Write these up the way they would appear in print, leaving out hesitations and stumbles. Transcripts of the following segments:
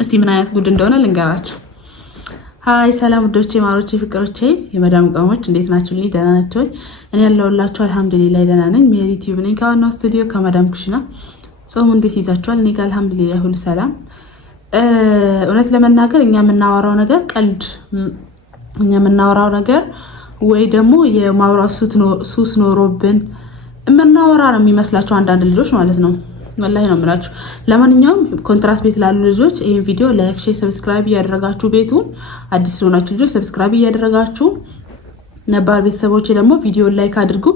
እስቲ ምን አይነት ጉድ እንደሆነ ልንገራችሁ። ሃይ ሰላም ውዶቼ፣ ማሮቼ፣ ፍቅሮቼ፣ የመዳም ቀሞች እንዴት ናችሁ? ልኝ ደህና ናችሁ? እኔ ያለሁላችሁ አልሐምዱሊላህ ደህና ነኝ። ሜሪ ዩቲዩብ ነኝ ከዋናው ስቱዲዮ ከመዳም ኩሽና። ጾሙ እንዴት ይዛችኋል? እኔ ጋር አልሐምዱሊላህ ሁሉ ሰላም። እውነት ለመናገር እኛ የምናወራው ነገር ቀልድ፣ እኛ የምናወራው ነገር ወይ ደግሞ የማውራት ሱስ ኖሮብን የምናወራ ነው የሚመስላቸው አንዳንድ ልጆች ማለት ነው። ወላሂ ነው የምላችሁ። ለማንኛውም ኮንትራት ቤት ላሉ ልጆች ይሄን ቪዲዮ ላይክ፣ ሼር፣ ሰብስክራይብ እያደረጋችሁ ቤቱን አዲስ ለሆናችሁ ልጆች ሰብስክራይብ እያደረጋችሁ ነባር ቤተሰቦቼ ደግሞ ቪዲዮ ላይክ አድርጉ።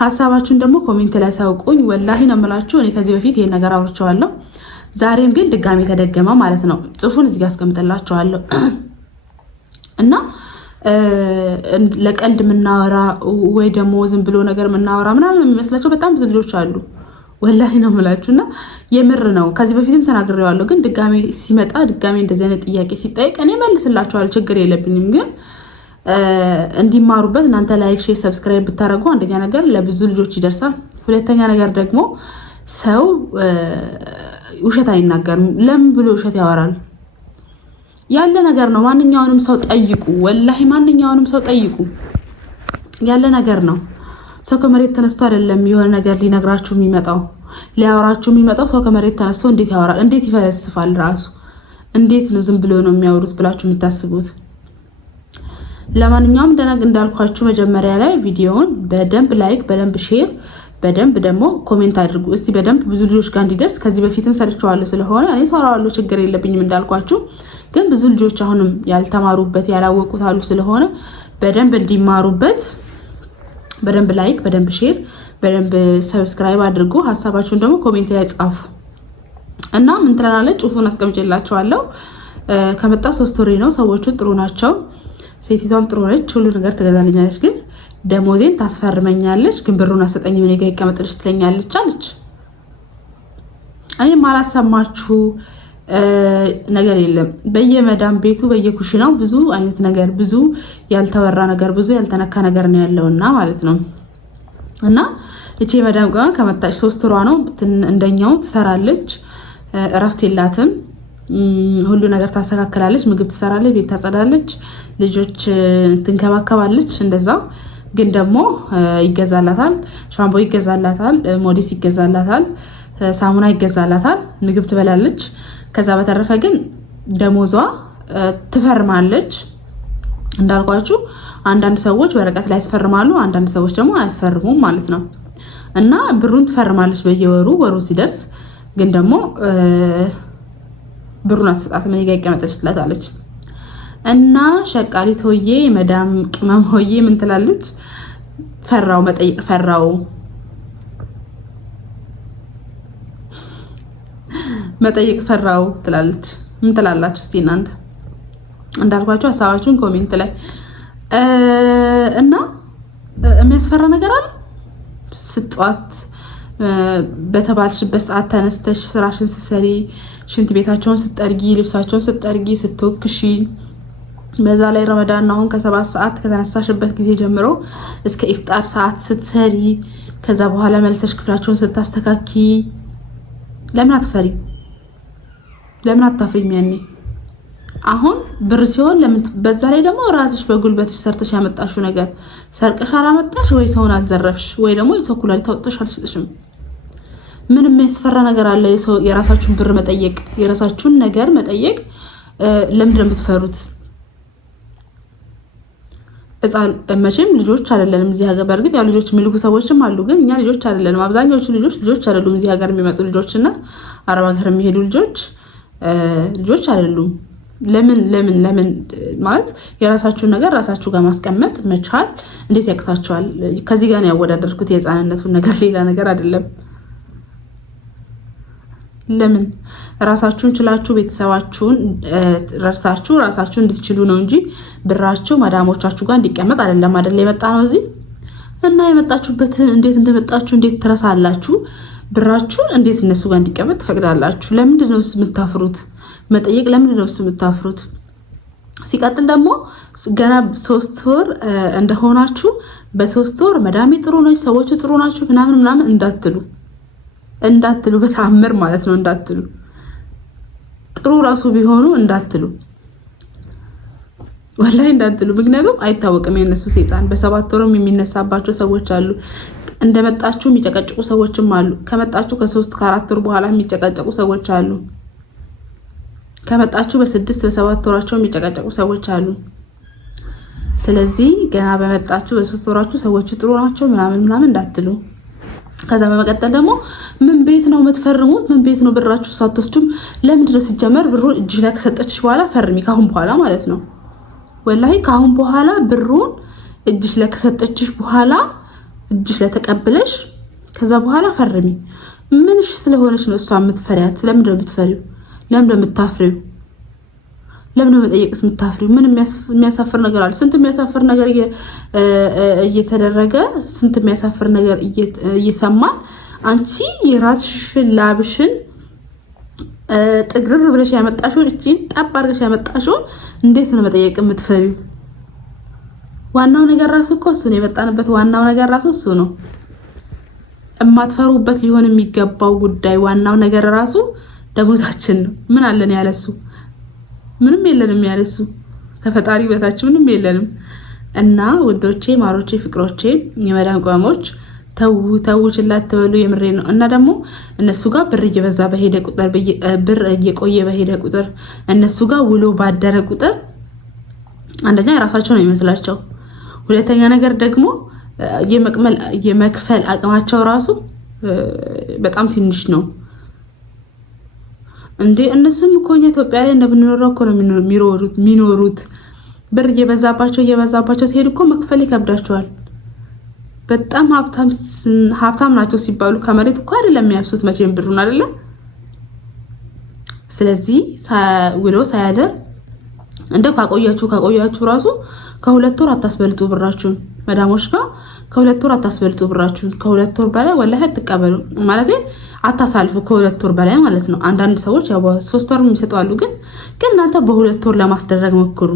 ሀሳባችሁን ደግሞ ኮሜንት ላይ ሳውቁኝ። ወላሂ ነው የምላችሁ። እኔ ከዚህ በፊት ይሄን ነገር አውርቼዋለሁ። ዛሬም ግን ድጋሚ ተደገመ ማለት ነው። ጽሁፉን እዚህ ጋር አስቀምጥላችኋለሁ እና ለቀልድ የምናወራ ወይ ደግሞ ዝም ብሎ ነገር የምናወራ ምናምን የሚመስላቸው በጣም ብዙ ልጆች አሉ። ወላሂ ነው የምላችሁና የምር ነው። ከዚህ በፊትም ተናግሬዋለሁ። ግን ድጋሚ ሲመጣ ድጋሚ እንደዚህ አይነት ጥያቄ ሲጠይቅ እኔ መልስላችኋለሁ፣ ችግር የለብኝም። ግን እንዲማሩበት እናንተ ላይክ፣ ሼር፣ ሰብስክራይብ ብታደርጉ አንደኛ ነገር ለብዙ ልጆች ይደርሳል። ሁለተኛ ነገር ደግሞ ሰው ውሸት አይናገርም። ለምን ብሎ ውሸት ያወራል? ያለ ነገር ነው። ማንኛውንም ሰው ጠይቁ። ወላሂ ማንኛውንም ሰው ጠይቁ። ያለ ነገር ነው። ሰው ከመሬት ተነስቶ አይደለም የሆነ ነገር ሊነግራችሁ የሚመጣው ሊያወራችሁ የሚመጣው። ሰው ከመሬት ተነስቶ እንዴት ያወራል? እንዴት ይፈለስፋል? ራሱ እንዴት ነው ዝም ብሎ ነው የሚያወሩት ብላችሁ የምታስቡት? ለማንኛውም እንዳልኳችሁ መጀመሪያ ላይ ቪዲዮውን በደንብ ላይክ፣ በደንብ ሼር፣ በደንብ ደግሞ ኮሜንት አድርጉ። እስቲ በደንብ ብዙ ልጆች ጋር እንዲደርስ ከዚህ በፊትም ሰርቼዋለሁ ስለሆነ እኔ ሰራዋለሁ፣ ችግር የለብኝም እንዳልኳችሁ። ግን ብዙ ልጆች አሁንም ያልተማሩበት ያላወቁት አሉ ስለሆነ በደንብ እንዲማሩበት በደንብ ላይክ፣ በደንብ ሼር፣ በደንብ ሰብስክራይብ አድርጉ። ሀሳባችሁን ደግሞ ኮሜንት ላይ ጻፉ እና ምን ትላለች? ጽሁፉን አስቀምጬላችኋለሁ። ከመጣ 3 ወሬ ነው። ሰዎቹ ጥሩ ናቸው። ሴቲቷም ጥሩ ነች። ሁሉ ነገር ትገዛልኛለች፣ ግን ደሞዜን ታስፈርመኛለች፣ ግን ብሩን አሰጠኝ ምን ጋር ይቀመጥልሽ ትለኛለች አለች። እኔ ማላሰማችሁ ነገር የለም። በየመዳም ቤቱ በየኩሽናው ብዙ አይነት ነገር፣ ብዙ ያልተወራ ነገር፣ ብዙ ያልተነካ ነገር ነው ያለውና ማለት ነው። እና እቺ መዳም ጋር ከመጣች 3 ወሯ ነው። እንደኛው ትሰራለች፣ እረፍት የላትም። ሁሉ ነገር ታስተካክላለች፣ ምግብ ትሰራለች፣ ቤት ታጸዳለች፣ ልጆች ትንከባከባለች። እንደዛ ግን ደግሞ ይገዛላታል፣ ሻምፖ ይገዛላታል፣ ሞዴስ ይገዛላታል፣ ሳሙና ይገዛላታል፣ ምግብ ትበላለች። ከዛ በተረፈ ግን ደሞዟ ትፈርማለች። እንዳልኳችሁ አንዳንድ ሰዎች ወረቀት ላይ ያስፈርማሉ፣ አንዳንድ ሰዎች ደግሞ አያስፈርሙም ማለት ነው። እና ብሩን ትፈርማለች በየወሩ። ወሩ ሲደርስ ግን ደግሞ ብሩን አትሰጣት፣ ምን ጋር ይቀመጥልሽ ትላታለች። እና ሸቃሊት ሆዬ መዳም ቅመም ሆዬ ምን ትላለች? ፈራው መጠየቅ ፈራው መጠየቅ ፈራው ትላለች። ምን ትላላችሁ እስቲ እናንተ? እንዳልኳችሁ ሀሳባችሁን ኮሜንት ላይ እና የሚያስፈራ ነገር አለ? ስትጧት በተባልሽበት ሰዓት ተነስተሽ ስራሽን ስትሰሪ፣ ሽንት ቤታቸውን ስትጠርጊ፣ ልብሳቸውን ስትጠርጊ፣ ስትወክሺ፣ በዛ ላይ ረመዳን አሁን ከ7 ሰዓት ከተነሳሽበት ጊዜ ጀምሮ እስከ ኢፍጣር ሰዓት ስትሰሪ፣ ከዛ በኋላ መልሰሽ ክፍላቸውን ስታስተካኪ፣ ለምን አትፈሪ? ለምን አታፍሪም? ያኔ አሁን ብር ሲሆን ለምን? በዛ ላይ ደግሞ ራስሽ በጉልበትሽ ሰርተሽ ያመጣሽው ነገር ሰርቀሽ አላመጣሽ ወይ ሰውን አልዘረፍሽ ወይ ደግሞ የሰው ኩላሊት አውጥተሽ አልሰጥሽም። ምን የሚያስፈራ ነገር አለ? የራሳችሁን ብር መጠየቅ፣ የራሳችሁን ነገር መጠየቅ ለምንድን ነው የምትፈሩት? መቼም ልጆች አይደለንም እዚህ ሀገር። በእርግጥ ያው ልጆች የሚልኩ ሰዎችም አሉ፣ ግን እኛ ልጆች አይደለንም። አብዛኛዎቹ ልጆች አይደሉም። እዚህ ሀገር የሚመጡ ልጆችና አረብ ሀገር የሚሄዱ ልጆች አይደሉም። ለምን ማለት የራሳችሁን ነገር ራሳችሁ ጋር ማስቀመጥ መቻል እንዴት ያቅታችኋል? ከዚህ ጋር ነው ያወዳደርኩት የህፃንነቱን ነገር፣ ሌላ ነገር አይደለም። ለምን ራሳችሁን ችላችሁ ቤተሰባችሁን ረድታችሁ ራሳችሁን እንድትችሉ ነው እንጂ ብራችሁ ማዳሞቻችሁ ጋር እንዲቀመጥ አይደለም። የመጣ ነው እዚህ እና የመጣችሁበትን እንዴት እንደመጣችሁ እንዴት ትረሳላችሁ? ብራችሁን እንዴት እነሱ ጋር እንዲቀመጥ ትፈቅዳላችሁ? ለምንድን ነው የምታፍሩት? መጠየቅ ለምንድን ነው የምታፍሩት? ሲቀጥል ደግሞ ገና 3 ወር እንደሆናችሁ በ3 ወር መዳሜ ጥሩ ነች፣ ሰዎቹ ጥሩ ናችሁ ምናምን እንዳትሉ በተአምር ማለት ነው እንዳትሉ። ጥሩ ራሱ ቢሆኑ እንዳትሉ ወላሂ እንዳትሉ። ምክንያቱም አይታወቅም የነሱ ሰይጣን። በሰባት ወርም የሚነሳባቸው ሰዎች አሉ። እንደመጣችሁ የሚጨቀጭቁ ሰዎችም አሉ። ከመጣችሁ ከ3 ከ4 ወር በኋላ የሚጨቀጨቁ ሰዎች አሉ። ከመጣችሁ በ6 በ7 ወራቸው የሚጨቀጨቁ ሰዎች አሉ። ስለዚህ ገና በመጣችሁ በ3 ወራችሁ ሰዎቹ ጥሩ ናቸው ምናምን እንዳትሉ። ከዛ በመቀጠል ደግሞ ምን ቤት ነው የምትፈርሙት? ምን ቤት ነው ብራችሁ ሳትወስዱም? ለምንድን ነው ሲጀመር ብሩን እጅ ላይ ከሰጠችሽ በኋላ ፈርሚ። ካሁን በኋላ ማለት ነው ወላሂ ካሁን በኋላ ብሩን እጅሽ ላይ ከሰጠችሽ በኋላ እጅሽ ላይ ተቀብለሽ ከዛ በኋላ ፈርሚ። ምንሽ ስለሆነች ነው እሷ የምትፈሪያት? ለምንድን ነው የምትፈሪው? ለምንድን ነው የምታፍሪው? ለምን መጠየቅስ የምታፍሪው? ምን የሚያሳፍር ነገር አለ? ስንት የሚያሳፍር ነገር እየተደረገ ስንት የሚያሳፍር ነገር እየሰማን አንቺ የራስሽን ላብሽን ጥግዝ ብለሽ ያመጣሽውን እቺን ጠብ አድርገሽ ያመጣሽውን እንዴት ነው መጠየቅ የምትፈሪው? ዋናው ነገር ራሱ እኮ እሱ ነው። የመጣንበት ዋናው ነገር ራሱ እሱ ነው። የማትፈሩበት ሊሆን የሚገባው ጉዳይ ዋናው ነገር ራሱ ደሞዛችን ነው። ምን አለን ያለሱ? ምንም የለንም ያለሱ። ከፈጣሪ በታች ምንም የለንም። እና ውዶቼ፣ ማሮቼ፣ ፍቅሮቼ፣ የመዳን ቅመሞች ተው ችላ አትበሉ። የምሬ ነው። እና ደግሞ እነሱ ጋር ብር እየበዛ በሄደ ቁጥር ብር እየቆየ በሄደ ቁጥር እነሱ ጋር ውሎ ባደረ ቁጥር አንደኛ የራሳቸው ነው የሚመስላቸው፣ ሁለተኛ ነገር ደግሞ የመክፈል አቅማቸው ራሱ በጣም ትንሽ ነው። እንዴ እነሱም እኮ እኛ ኢትዮጵያ ላይ እንደምንኖረው እኮ ነው የሚኖሩት። ብር እየበዛባቸው ሲሄድ እኮ መክፈል ይከብዳቸዋል። በጣም ሀብታም ናቸው ሲባሉ ከመሬት እኮ አይደለም የሚያብሱት መቼም ብሩን አይደለ። ስለዚህ ውሎ ሳያደር እንደው ካቆያችሁ ራሱ ከ2 ወር አታስበልጡ ብራችሁን። መዳሞች ጋር ከ2 ወር አታስበልጡ ብራችሁን። ከ2 ወር በላይ ወላሂ አትቀበሉ ማለት አታሳልፉ። ከ2 ወር በላይ ማለት ነው። አንዳንድ ሰዎች ያው 3 ወር የሚሰጣሉ፣ ግን እናንተ በ2 ወር ለማስደረግ ሞክሩ።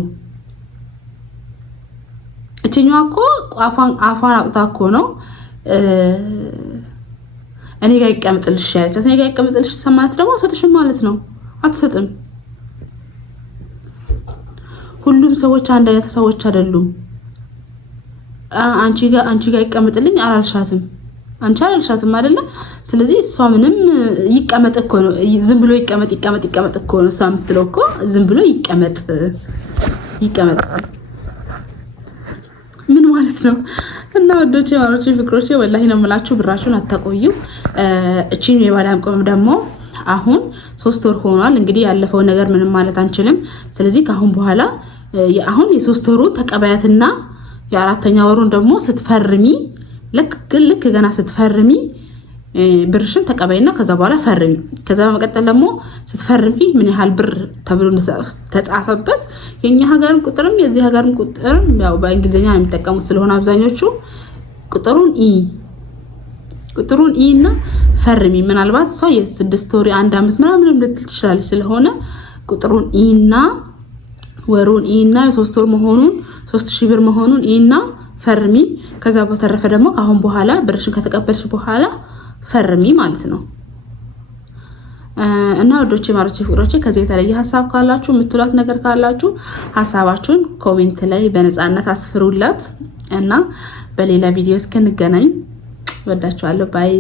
እቺኛዋ እኮ አፋን አውጣ እኮ ነው እኔ ጋር ይቀመጥልሽ ያለቻት። እኔ ጋር ይቀመጥልሽ ሰማት ደግሞ አትሰጥሽም ማለት ነው። አትሰጥም። ሁሉም ሰዎች አንድ አይነት ሰዎች አይደሉም። አንቺ ጋር ይቀመጥልኝ አላልሻትም፣ አንቺ አላልሻትም አይደለ? ስለዚህ እሷ ምንም ይቀመጥ እኮ ነው፣ ዝም ብሎ ይቀመጥ እኮ ነው እሷ የምትለው እኮ ዝም ብሎ ይቀመጥ ምን ማለት ነው? እና ወዶቼ፣ ማሮቼ፣ ፍቅሮቼ ወላሂ ነው የምላችሁ ብራችሁን አታቆዩ። እቺን የባዳም ቆም ደግሞ አሁን 3 ወር ሆኗል። እንግዲህ ያለፈው ነገር ምንም ማለት አንችልም። ስለዚህ ከአሁን በኋላ አሁን የ3 ወሩ ተቀባያትና የ4ኛ ወሩን ደግሞ ስትፈርሚ ልክ ገና ስትፈርሚ ብርሽን ተቀባይና ከዛ በኋላ ፈርሚ። ከዛ በመቀጠል ደግሞ ስትፈርሚ ምን ያህል ብር ተብሎ ተጻፈበት የኛ ሀገርን ቁጥርም የዚህ ሀገርን ቁጥርም ያው በእንግሊዝኛ ነው የሚጠቀሙት ስለሆነ አብዛኞቹ ቁጥሩን ኢ እና ፈርሚ። ምናልባት እሷ የ6 ወር 1 አመት ምናምን ልትል ትችላለች። ስለሆነ ቁጥሩን ኢ እና ወሩን ኢ እና የ3 ወር መሆኑን 3000 ብር መሆኑን ኢ እና ፈርሚ። ከዛ በተረፈ ደግሞ አሁን በኋላ ብርሽን ከተቀበልሽ በኋላ ፈርሚ ማለት ነው። እና ወዶቼ፣ ማሮቼ፣ ፍቅሮቼ ከዚህ የተለየ ሀሳብ ካላችሁ የምትሏት ነገር ካላችሁ ሀሳባችሁን ኮሜንት ላይ በነፃነት አስፍሩላት እና በሌላ ቪዲዮ እስክንገናኝ ወዳችኋለሁ። ባይ